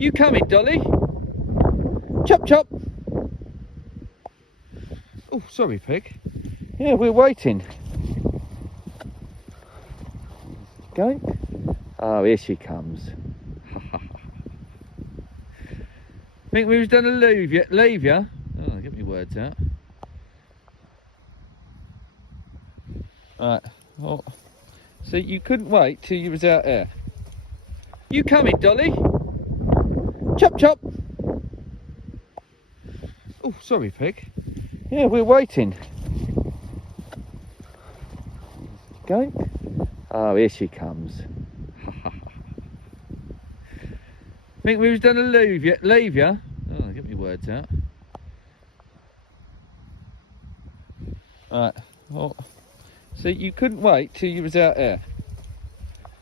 You coming, Dolly? Chop chop. Oh, sorry, pig. Yeah, we're waiting. Go. Oh, here she comes. Think we was done to leave ya? Oh, get me words out. Right. Oh. So you couldn't wait till you was out there. You coming, Dolly? Chop chop. Oh, sorry, pig. Yeah, we're waiting. Go. Oh, here she comes. Think we was done to leave ya? Oh, get me words out. Right. Oh. So you couldn't wait till you was out there.